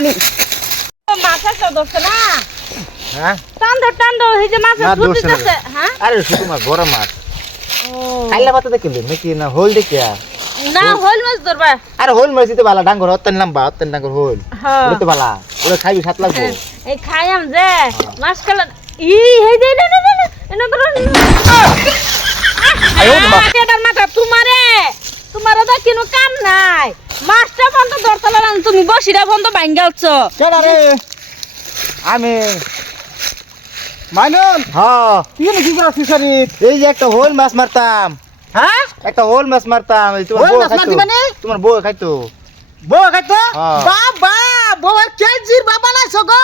আমি মাছের তো ধরছে না? হ্যাঁ? টান ধর টান ধর এই যে মাছের ঝুট ধরছে হ্যাঁ? আরে শুধু মাছ বড় মাছ। ও। খাইলে পাতা দেখিলি নাকি না হোল দেখিয়া না হল মাছ ধরবা। আরে হোল মাছ দিতে বালা ডাঙ্গর অত্যান নাম্বা অত্যান ডাঙ্গর হোল। হ্যাঁ। ওটা তো বালা ওটা খাইবি সাত লাগবো। এই খাইয়াম যে মাছ খেলা ই হে দে না না না এনে ধর। আয়ো মাথা? তোমারে। তোমার ওটা কোনো কাম নাই। মাছটা বন্ধ ধরতে না তুমি বসিটা বন্ধ ভাঙ্গালছ কেন রে? আমি। মাইনুল? হ্যাঁ। তুই কি করাছিস আরে এই যে একটা হোল মাছ মারতাম। হ্যাঁ? একটা হোল মাছ মারতাম এই তোমার বউ খাইতো। মানে? তোমার বউ খাইতো। বউ খাইতো? হ্যাঁ। বাবা বউয়ের কেজির বাবা নাইছো গো।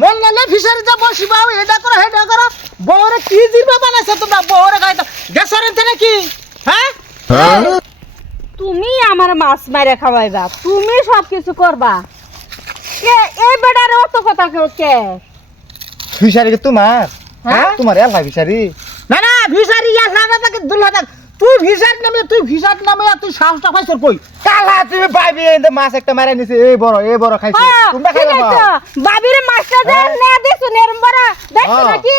মন নালে ফিশারি যা বসিবা এটা করো হেটা করো। বউরে কেজির বাবা নাইছো তোমরা বউরে খাইতো। গেছরেন তে নাকি? হ্যাঁ? তুমি আমার মাছ মারে খাওয়াইবা। তুমি সব কিছু করবা। কে এই বেড়ারে অত কথা কেউ কে? ফিসারি কি তোমার? হ্যাঁ? তোমার এলা ফিসারি না না ফিশারি ইয়া না থাকে দুলা থাক তুই ফিশার নামে তুই ফিশার নামে আর তুই সাহসটা পাইছ কই? কালা তুমি পাইবি এই মাছ একটা মারা নিছে এই বড় এই বড় খাইছে। হ্যাঁ, তোমরা আছে। বাবিরে মাছটা দে হ্যাঁ। না দেখছ নেরম বড়। দেখছ হ্যাঁ। নাকি?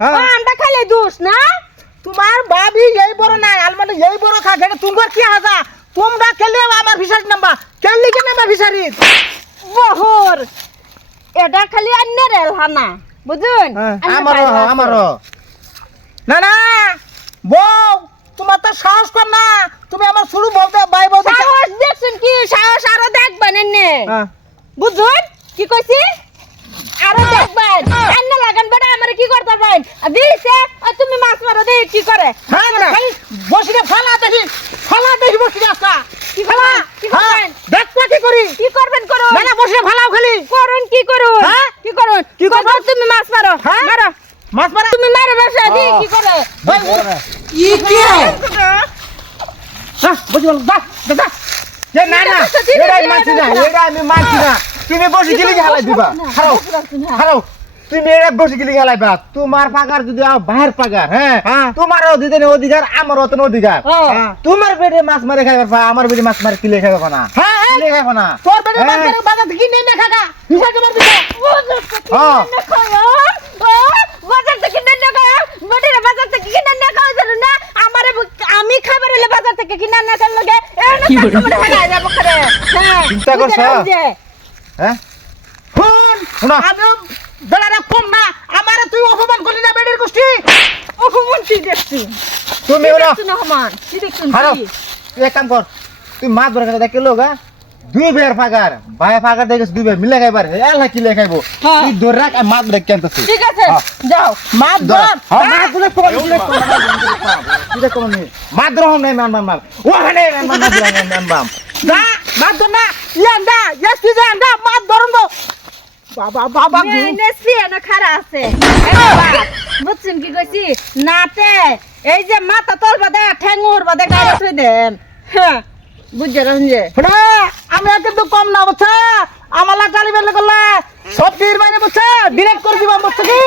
হ্যাঁ। আন্ডা খাইলে দোষ না? তোমার বাবি এই বড় না আলমানে এই বড় খা গেলে তোমার কি হাজা তোমরা খেলে আমার ফিশারি নাম্বা খেললি কেন আমার ফিশারি বহর। এটা খালি অন্য রেল হানা বুঝুন? হ্যাঁ, আমারও আমারও। না না বউ তোমার তো সাহস কর না। তুমি আমার শুরু বলতে বাই বলতে সাহস দেখছুন কি? সাহস আরও দেখবেন এনে। হ্যাঁ। বুঝুন? কি কইছি? আরও দেখবেন। অন্য লাগান বেটা? আমারে কি করতে পারেন দিছে? তুমি মাছ মারো দেখ কি করে। হ্যাঁ না খালি বসিরে ফালা দেখি বসিরে আসা কি ফালা? কি করবেন? দেখবা কি করি কি করবেন করুন না না বসিরে ফালাও খালি করুন কি করুন হ্যাঁ? কি কি? তুমি মাছ মারো? হ্যাঁ? মারো। মাছ মারা? তুমি মারো বেশা দি। কি করে? কি? কি? হ্যাঁ বসি বল দা দা, এ না না এটা আমি না এটা আমি মারছি না। তুমি বসে গেলে হালাই দিবা। তুমি বসে গেলে তোমার পাগার যদি আমার বাহির পাগার হ্যাঁ? হ্যাঁ। তোমারও দিতেন অধিকার আমারও অতন অধিকার। হ্যাঁ। তোমার বেডে মাছ মারে খাইবার আমার বেডে মাছ মারে কিলে খাইবা না। হ্যাঁ। হ্যাঁ কিলে খাইবা না। তোর বেটা হ্যাঁ। বাজারে বাজার থেকে নিয়ে নে খাগা হিসাব করে দিছে হ্যাঁ। বাজার থেকে কিনে না খাও বডিরে বাজার থেকে কিনে না খাও জানো না আমারে আমি খাবার হলে বাজার থেকে কিনে না খাওয়ার লগে এনে কাস্টমার হারাই যাব করে। হ্যাঁ চিন্তা করছ? হ্যাঁ? ফোন শোনো। আমি বেলাটা কম না আমারে তুই অপমান করলি না বেডির গোষ্ঠী? অপমান কি দেখছি? তুমি কি ওরা না সমান কি দেখছুন হারো কি তুই এক কাম কর তুই মাছ ধরে দেখে লোক দুই বের ফাগার ভাই ফাগার দেখেছ দুই বের মিলে খাইবার। এলা কিলে খাইবো হ্যাঁ। তুই ধরে রাখ আমি মাছ ধরে কেনতেছি ঠিক আছে হ্যাঁ। যাও। মাছ ধর। হ্যাঁ মাছ ধরে কোন দিলে কোন দিলে কোন নি। মাছ ধরে হম নাই মান মান মান ওখানে মান মান মান মান বাম না মাছ ধর না। ইয়ান্দা ইয়াস্তি জান্দা মাছ ধরন গো বাবা বাবা গো। মেনেছি এনে খারা আছে। বুঝছেন কি কইছি? নাতে এই যে মাথা তোর বাদে ঠ্যাঙ্গুর বাদে গায়ে থই দেন। হ্যাঁ বুঝছে যে। না আমি কিন্তু কম না বুঝছে আমার লাটালি বেলে করলে সব তীর বাইরে বুঝছে ডিরেক্ট করে দিবাম বুঝছে কি